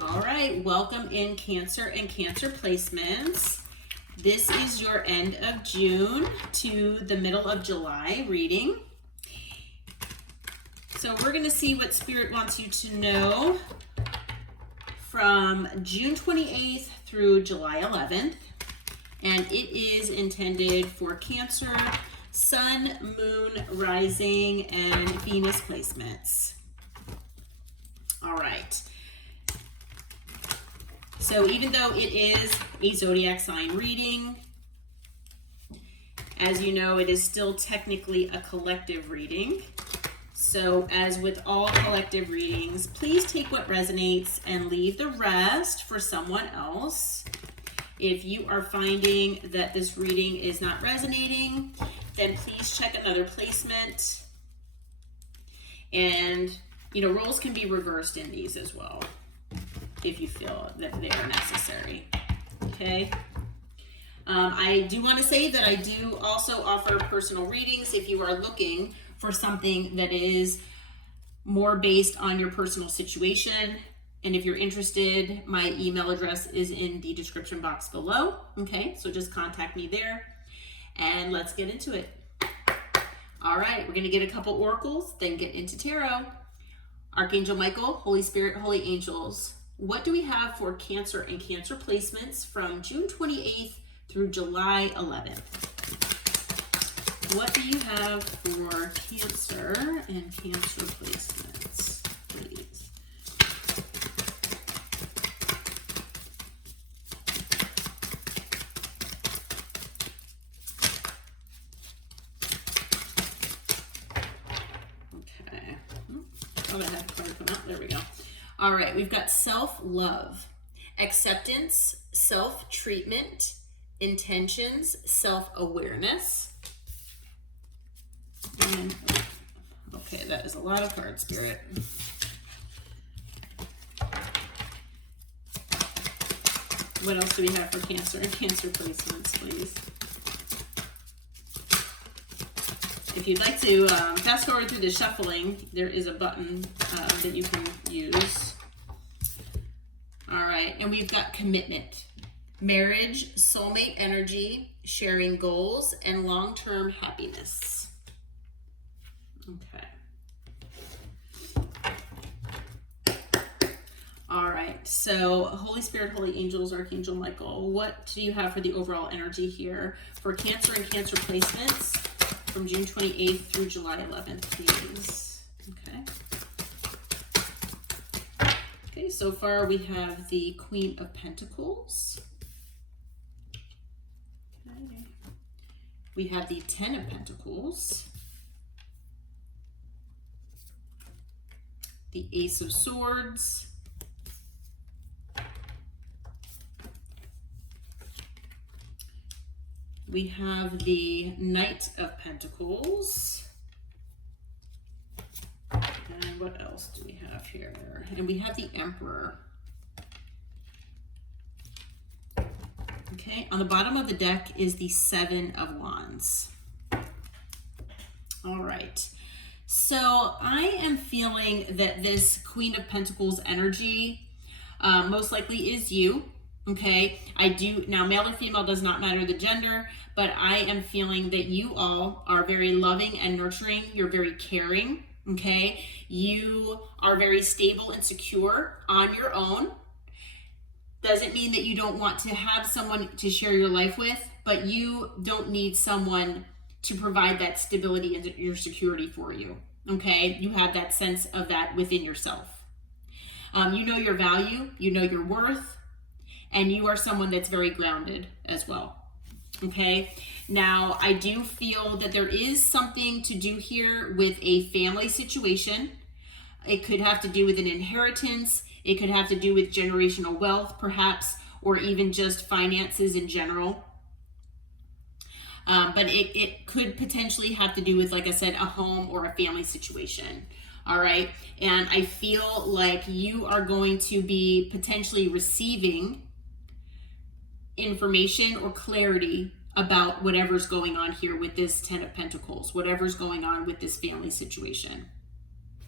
All right, welcome in Cancer and Cancer placements. This is your end of June to the middle of July reading. So we're going to see what Spirit wants you to know from June 28th through July 11th. And it is intended for Cancer, Sun, Moon, Rising, and Venus placements. All right. So even though it is a zodiac sign reading, as you know, it is still technically a collective reading. So as with all collective readings, please take what resonates and leave the rest for someone else. If you are finding that this reading is not resonating, then please check another placement. And, roles can be reversed in these as well, if you feel that they are necessary. Okay. I do want to say that I do also offer personal readings if you are looking for something that is more based on your personal situation. And if you're interested, my email address is in the description box below. Okay, so just contact me there and let's get into it. All right, we're going to get a couple oracles, then get into tarot. Archangel Michael, Holy Spirit, Holy Angels, what do we have for Cancer and Cancer placements from June 28th through July 11th? What do you have for Cancer and Cancer placements, please? Okay. Oh, I had the card come out. There we go. All right, we've got self-love, acceptance, self-treatment, intentions, self-awareness. And, okay, that is a lot of cards, Spirit. What else do we have for Cancer and Cancer placements, please? If you'd like to fast forward through the shuffling, there is a button that you can use. All right, and we've got commitment, marriage, soulmate energy, sharing goals, and long-term happiness. Okay. All right, so Holy Spirit, Holy Angels, Archangel Michael, what do you have for the overall energy here for Cancer and Cancer placements from June 28th through July 11th, please? Okay, so far we have the Queen of Pentacles. Okay. We have the Ten of Pentacles. The Ace of Swords. We have the Knight of Pentacles. And what else do we have here? And we have the Emperor. Okay, on the bottom of the deck is the Seven of Wands. All right. So I am feeling that this Queen of Pentacles energy most likely is you. Okay, now male or female does not matter the gender, but I am feeling that you all are very loving and nurturing. You're very caring. Okay, you are very stable and secure on your own. Doesn't mean that you don't want to have someone to share your life with, but you don't need someone to provide that stability and your security for you. Okay, you have that sense of that within yourself. You know your value, you know your worth, and you are someone that's very grounded as well. Okay, now I do feel that there is something to do here with a family situation. It could have to do with an inheritance. It could have to do with generational wealth, perhaps, or even just finances in general. But it could potentially have to do with, like I said, a home or a family situation. All right. And I feel like you are going to be potentially receiving information or clarity about whatever's going on here with this Ten of Pentacles, whatever's going on with this family situation.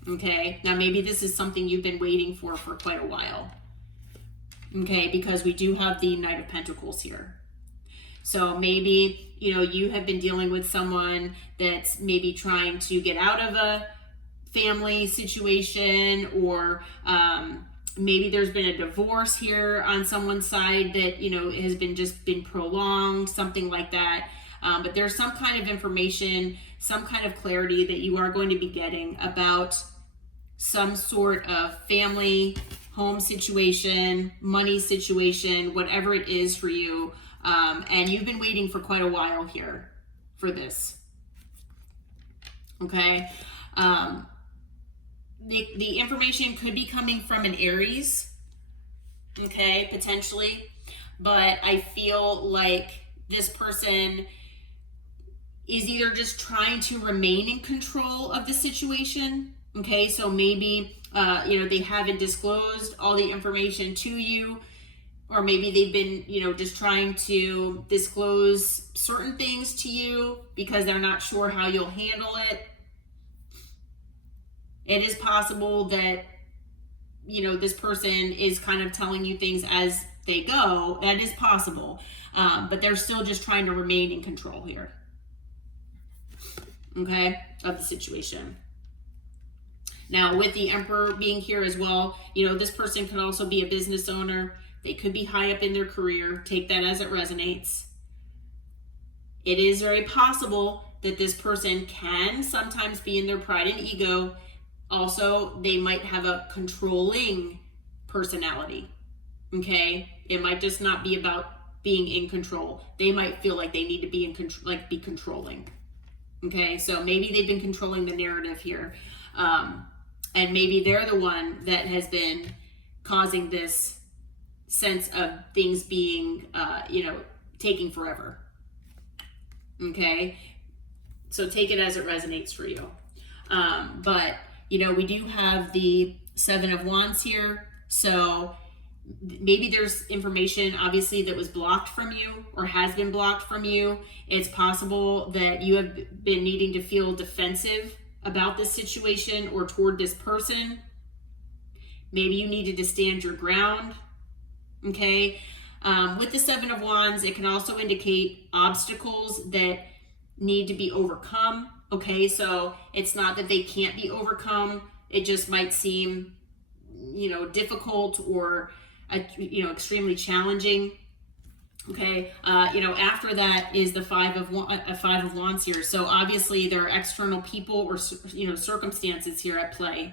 Okay. Now, maybe this is something you've been waiting for quite a while. okay, because we do have the Knight of Pentacles here. So maybe, you know, you have been dealing with someone that's maybe trying to get out of a family situation, or maybe there's been a divorce here on someone's side that, you know, has been prolonged, something like that. But there's some kind of information, some kind of clarity that you are going to be getting about some sort of family, home situation, money situation, whatever it is for you. And you've been waiting for quite a while here for this. Okay. The information could be coming from an Aries. Okay, potentially. But I feel like this person is either just trying to remain in control of the situation. Okay, so maybe, you know, they haven't disclosed all the information to you, or maybe they've been, you know, just trying to disclose certain things to you because they're not sure how you'll handle it. It is possible that, you know, this person is kind of telling you things as they go. That is possible. But they're still just trying to remain in control here. Okay, of the situation. Now, with the Emperor being here as well, you know, this person could also be a business owner. They could be high up in their career. Take that as it resonates. It is very possible that this person can sometimes be in their pride and ego. Also, they might have a controlling personality. Okay, it might just not be about being in control. They might feel like they need to be in control, like be controlling. Okay, so maybe they've been controlling the narrative here. And maybe they're the one that has been causing this sense of things being, you know, taking forever. Okay, so take it as it resonates for you. But, you know, we do have the Seven of Wands here. So maybe there's information, obviously, that was blocked from you or has been blocked from you. It's possible that you have been needing to feel defensive about this situation or toward this person. Maybe you needed to stand your ground. Okay. With the Seven of Wands, it can also indicate obstacles that need to be overcome. Okay. So it's not that they can't be overcome. It just might seem, you know, difficult or, you know, extremely challenging. Okay, you know, after that is the Five of Wands here. So obviously there are external people or, you know, circumstances here at play,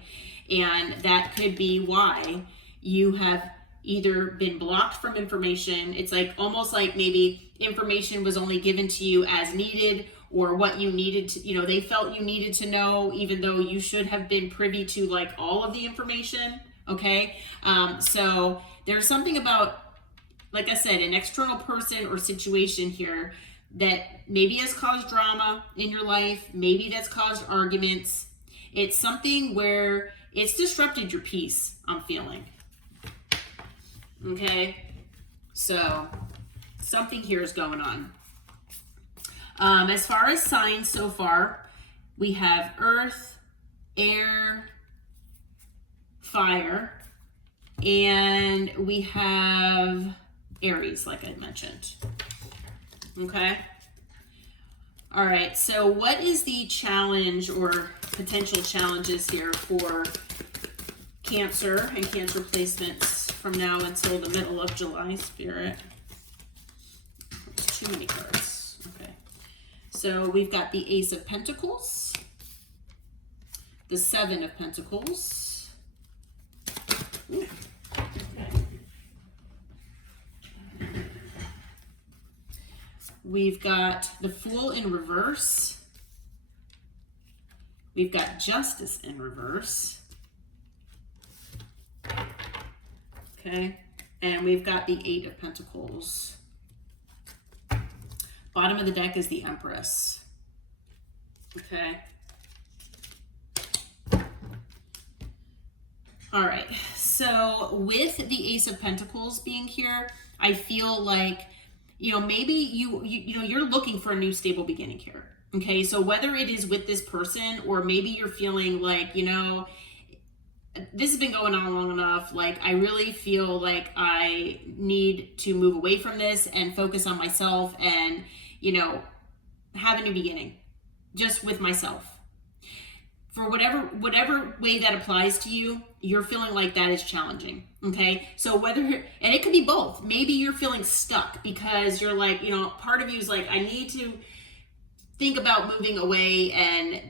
and that could be why you have either been blocked from information. It's like almost like maybe information was only given to you as needed, or what you needed to, you know, they felt you needed to know, even though you should have been privy to like all of the information. Okay, so there's something about, like I said, an external person or situation here that maybe has caused drama in your life. Maybe that's caused arguments. It's something where it's disrupted your peace, I'm feeling. Okay, so something here is going on. As far as signs so far, we have earth, air, fire, and we have Aries, like I mentioned. Okay. All right. So what is the challenge or potential challenges here for Cancer and Cancer placements from now until the middle of July, Spirit? There's too many cards. Okay. So we've got the Ace of Pentacles, the Seven of Pentacles. Ooh. We've got the Fool in reverse. We've got Justice in reverse. Okay. And we've got the Eight of Pentacles. Bottom of the deck is the Empress. Okay. All right. So with the Ace of Pentacles being here, I feel like, you know, maybe you know, you're looking for a new stable beginning here. Okay, so whether it is with this person or maybe you're feeling like, you know, this has been going on long enough. Like, I really feel like I need to move away from this and focus on myself and, have a new beginning just with myself. For whatever way that applies to you, you're feeling like that is challenging. Okay. So and it could be both. Maybe you're feeling stuck because you're like, part of you is like, I need to think about moving away and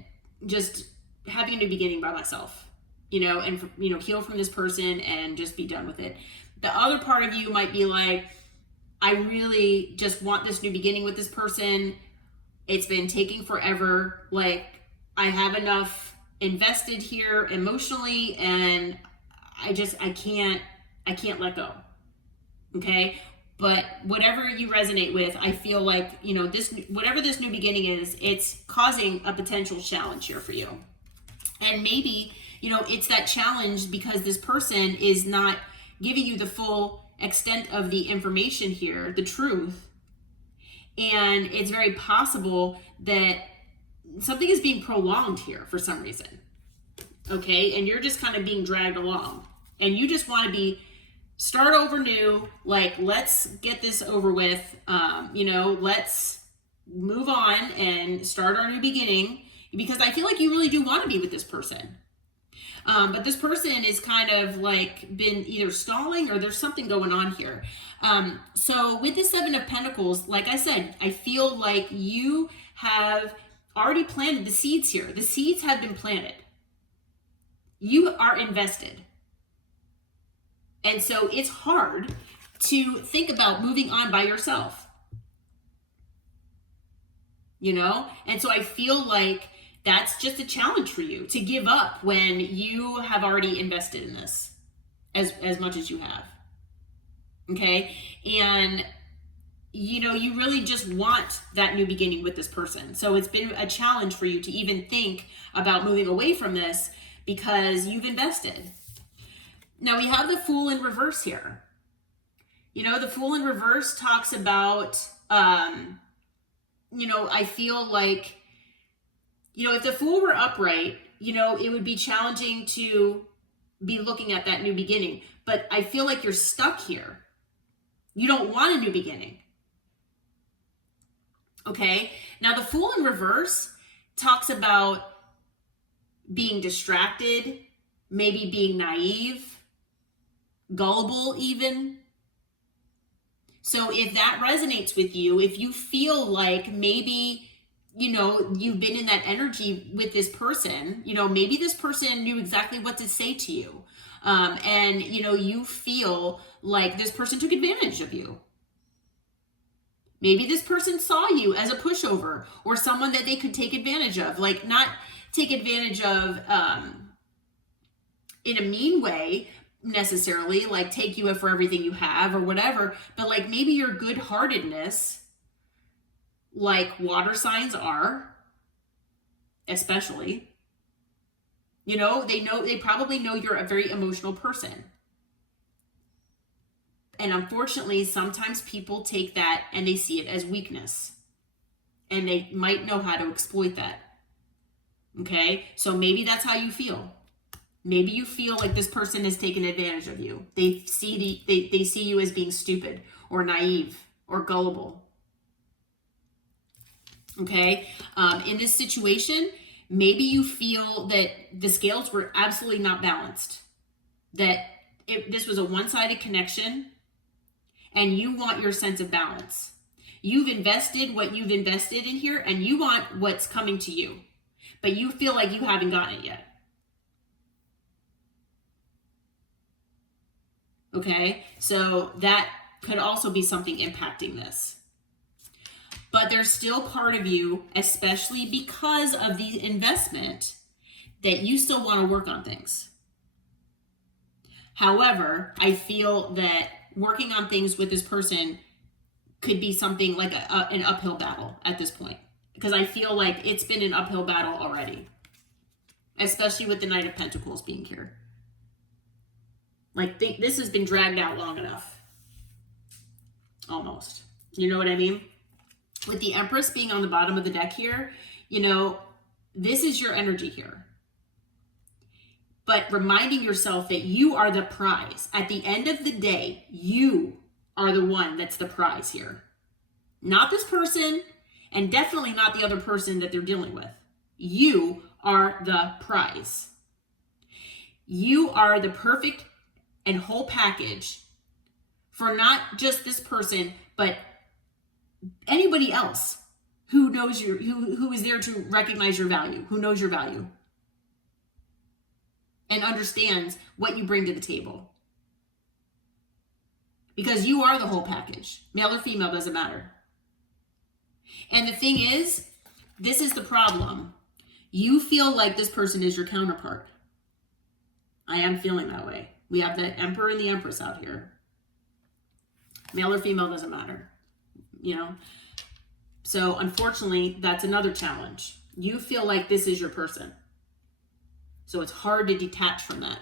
just having a new beginning by myself. And heal from this person and just be done with it. The other part of you might be like, I really just want this new beginning with this person. It's been taking forever. Like, I have enough invested here emotionally, and I can't let go. Okay. But whatever you resonate with, I feel like, whatever this new beginning is, it's causing a potential challenge here for you. And maybe, it's that challenge because this person is not giving you the full extent of the information here, the truth. And it's very possible that something is being prolonged here for some reason. Okay. And you're just kind of being dragged along and you just want to start over new. Like, let's get this over with. Let's move on and start our new beginning, because I feel like you really do want to be with this person. But this person is kind of like been either stalling or there's something going on here. So with the Seven of Pentacles, like I said, I feel like you have already planted the seeds here. The seeds have been planted. You are invested. And so it's hard to think about moving on by yourself. And so I feel like that's just a challenge for you to give up when you have already invested in this as much as you have. Okay. And, you really just want that new beginning with this person. So it's been a challenge for you to even think about moving away from this because you've invested. Now we have the Fool in reverse here. The Fool in reverse talks about, I feel like, if the Fool were upright, it would be challenging to be looking at that new beginning. But I feel like you're stuck here. You don't want a new beginning. Okay. Now the Fool in reverse talks about being distracted, maybe being naive, gullible even. So if that resonates with you, if you feel like maybe you've been in that energy with this person, maybe this person knew exactly what to say to you. And you feel like this person took advantage of you. Maybe this person saw you as a pushover or someone that they could take advantage of, like not take advantage of, in a mean way necessarily, like take you for everything you have or whatever, but like maybe your good-heartedness, like water signs are, especially, they probably know you're a very emotional person. And unfortunately, sometimes people take that and they see it as weakness. And they might know how to exploit that. Okay? So maybe that's how you feel. Maybe you feel like this person is taking advantage of you. They see you as being stupid or naive or gullible. Okay? In this situation, maybe you feel that the scales were absolutely not balanced. That this was a one-sided connection and you want your sense of balance. You've invested what you've invested in here and you want what's coming to you. But you feel like you haven't gotten it yet. Okay? So that could also be something impacting this. But there's still part of you, especially because of the investment, that you still want to work on things. However, I feel that working on things with this person could be something like an uphill battle at this point. Because I feel like it's been an uphill battle already. Especially with the Knight of Pentacles being here. Like, this has been dragged out long enough. Almost. You know what I mean? With the Empress being on the bottom of the deck here, this is your energy here. but reminding yourself that you are the prize. At the end of the day, you are the one that's the prize here. Not this person, and definitely not the other person that they're dealing with. You are the prize. You are the perfect and whole package for not just this person, but anybody else who knows who is there to recognize your value, who knows your value and understands what you bring to the table. Because you are the whole package. Male or female, doesn't matter. And the thing is, this is the problem. You feel like this person is your counterpart. I am feeling that way. We have the Emperor and the Empress out here. Male or female, doesn't matter. You know? So unfortunately, that's another challenge. You feel like this is your person. So it's hard to detach from that.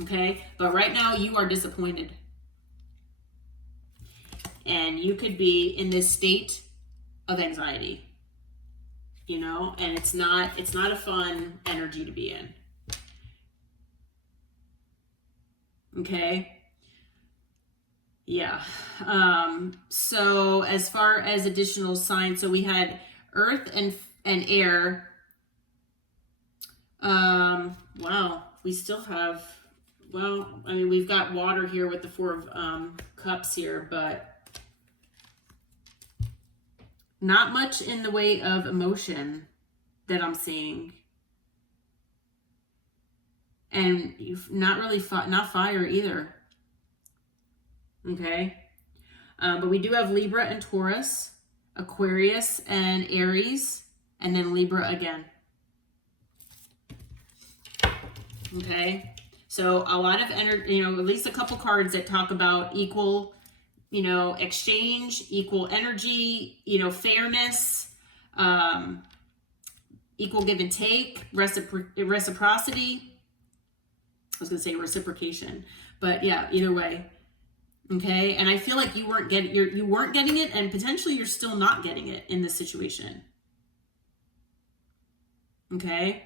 Okay? But right now, you are disappointed. And you could be in this state of anxiety. You know? And it's not a fun energy to be in. Okay? Yeah. So as far as additional signs, so we had earth and air. Wow, we still have, well, I mean, we've got water here with the 4 of cups here, but not much in the way of emotion that I'm seeing. And not really, not fire either. Okay. But we do have Libra and Taurus, Aquarius and Aries, and then Libra again. Okay. So a lot of energy, you know, at least a couple cards that talk about equal, you know, exchange, equal energy, you know, fairness, equal give and take, reciprocity. I was going to say reciprocation, but yeah, either way. Okay. And I feel like you weren't getting it, and potentially you're still not getting it in this situation. Okay.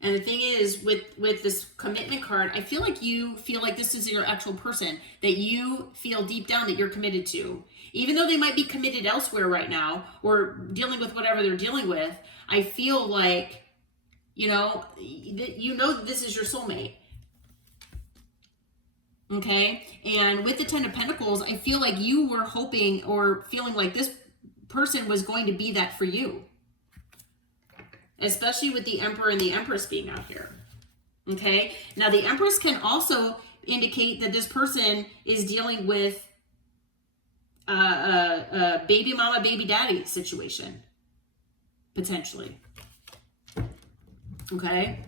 And the thing is, with this commitment card, I feel like you feel like this is your actual person that you feel deep down that you're committed to. Even though they might be committed elsewhere right now or dealing with whatever they're dealing with, I feel like, you know that this is your soulmate. Okay? And with the 10 of Pentacles, I feel like you were hoping or feeling like this person was going to be that for you. Especially with the Emperor and the Empress being out here. Okay? Now, the Empress can also indicate that this person is dealing with a baby mama, baby daddy situation. Potentially. Okay?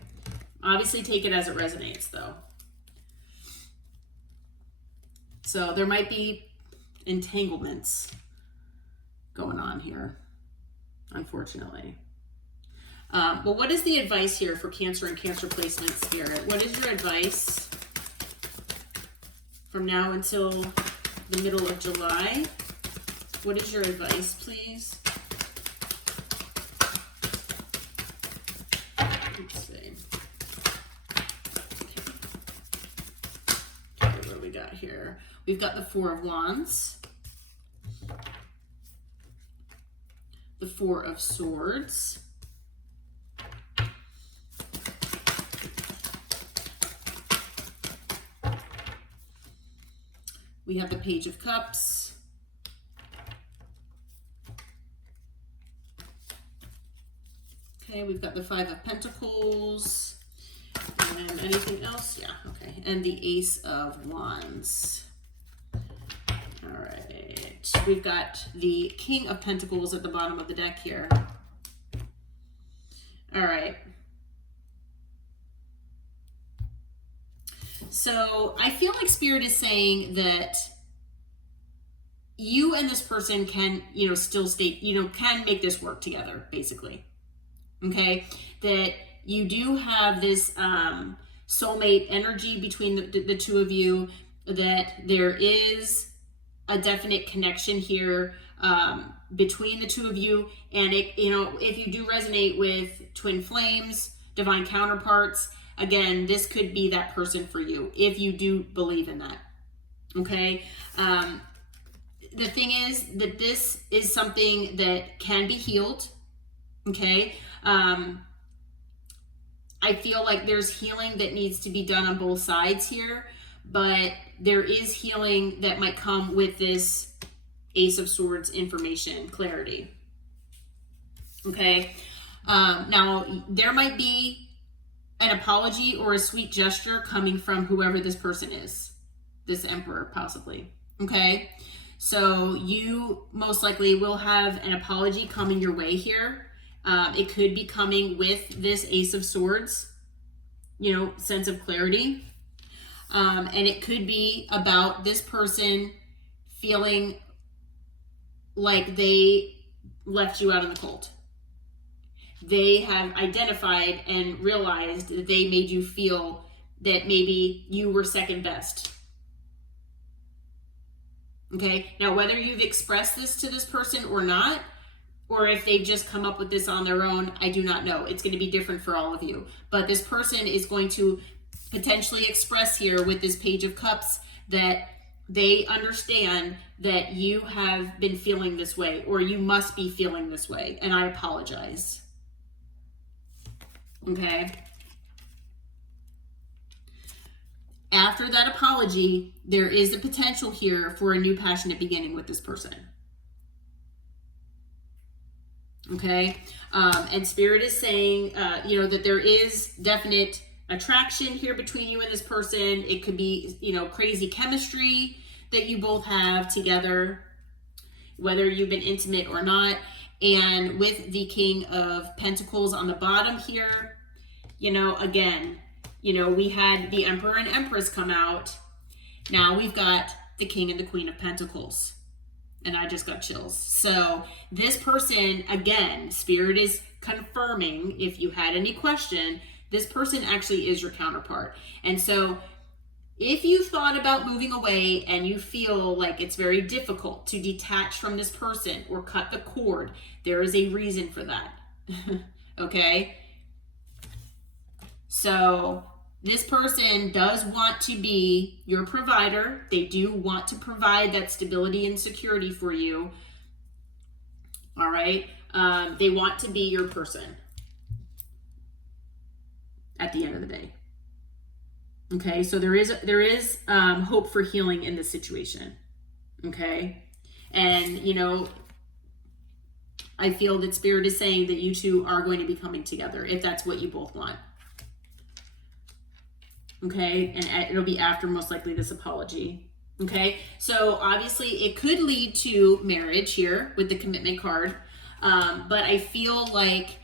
Obviously, take it as it resonates, though. So, there might be entanglements going on here, unfortunately. But what is the advice here for Cancer and Cancer placement spirit? What is your advice from now until the middle of July? What is your advice, please? Let's see. Okay, what do we got here? We've got the 4 of Wands, the 4 of Swords, we have the Page of Cups, okay, we've got the 5 of Pentacles, and anything else? Yeah, okay, and the Ace of Wands. All right, we've got the King of Pentacles at the bottom of the deck here. All right. So I feel like Spirit is saying that you and this person can, you know, still stay, you know, can make this work together, basically. Okay? That you do have this soulmate energy between the two of you, that there is a definite connection here between the two of you. And it, you know, if you do resonate with twin flames, divine counterparts, again, this could be that person for you if you do believe in that. Okay. The thing is that this is something that can be healed. Okay. I feel like there's healing that needs to be done on both sides here, but there is healing that might come with this Ace of Swords information, clarity. Okay. Now, there might be an apology or a sweet gesture coming from whoever this person is, this Emperor possibly. Okay. So you most likely will have an apology coming your way here. It could be coming with this Ace of Swords, you know, sense of clarity. And it could be about this person feeling like they left you out in the cold. They have identified and realized that they made you feel that maybe you were second best. Okay, now whether you've expressed this to this person or not, or if they've just come up with this on their own, I do not know. It's going to be different for all of you. But this person is going to potentially express here with this Page of Cups that they understand that you have been feeling this way, or you must be feeling this way, and I apologize. Okay. After that apology, there is a potential here for a new passionate beginning with this person. Okay. And Spirit is saying, you know, that there is definite attraction here between you and this person. It could be, you know, crazy chemistry that you both have together, whether you've been intimate or not. And with the King of Pentacles on the bottom here, you know, again, you know, we had the Emperor and Empress come out. Now we've got the King and the Queen of Pentacles. And I just got chills. So this person, again, Spirit is confirming, if you had any question, this person actually is your counterpart. And so if you thought about moving away and you feel like it's very difficult to detach from this person or cut the cord, there is a reason for that. Okay? So this person does want to be your provider. They do want to provide that stability and security for you. All right? They want to be your person at the end of the day. Okay, so there is hope for healing in this situation. Okay, and you know, I feel that Spirit is saying that you two are going to be coming together if that's what you both want. Okay, and it'll be after most likely this apology. Okay, so obviously it could lead to marriage here with the Commitment card, but I feel like,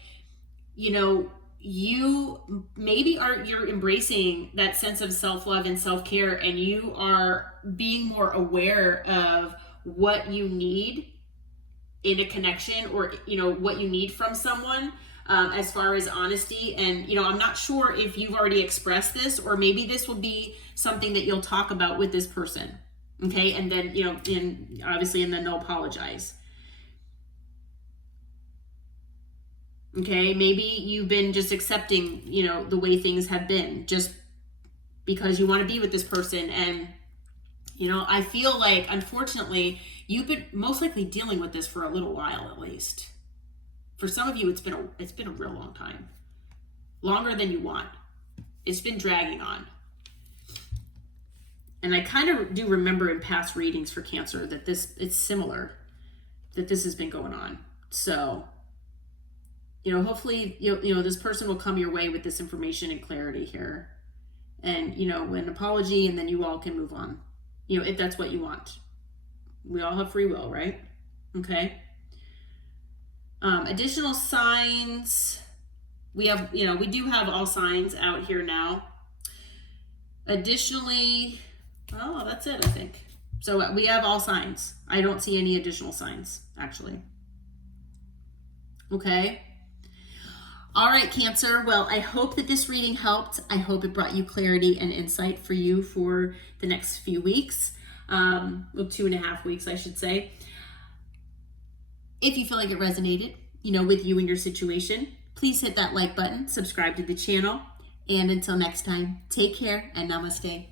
you know, you maybe you're embracing that sense of self-love and self-care, and you are being more aware of what you need in a connection, or you know, what you need from someone, as far as honesty. And you know, I'm not sure if you've already expressed this, or maybe this will be something that you'll talk about with this person. Okay, and then, you know, and then they'll apologize. Okay, maybe you've been just accepting, you know, the way things have been just because you want to be with this person. And, you know, I feel like, unfortunately, you've been most likely dealing with this for a little while, at least. For some of you, it's been a real long time. Longer than you want. It's been dragging on. And I kind of do remember in past readings for Cancer that it's similar, that this has been going on. So, you know, hopefully, you know, this person will come your way with this information and clarity here. And, you know, an apology, and then you all can move on. You know, if that's what you want. We all have free will, right? Okay. Additional signs. We have, you know, we do have all signs out here now. Additionally, oh, that's it, I think. So we have all signs. I don't see any additional signs, actually. Okay. All right, Cancer. Well, I hope that this reading helped. I hope it brought you clarity and insight for you for the next few weeks. well, 2.5 weeks, I should say. If you feel like it resonated, with you and your situation, please hit that like button, subscribe to the channel, and until next time, take care and namaste.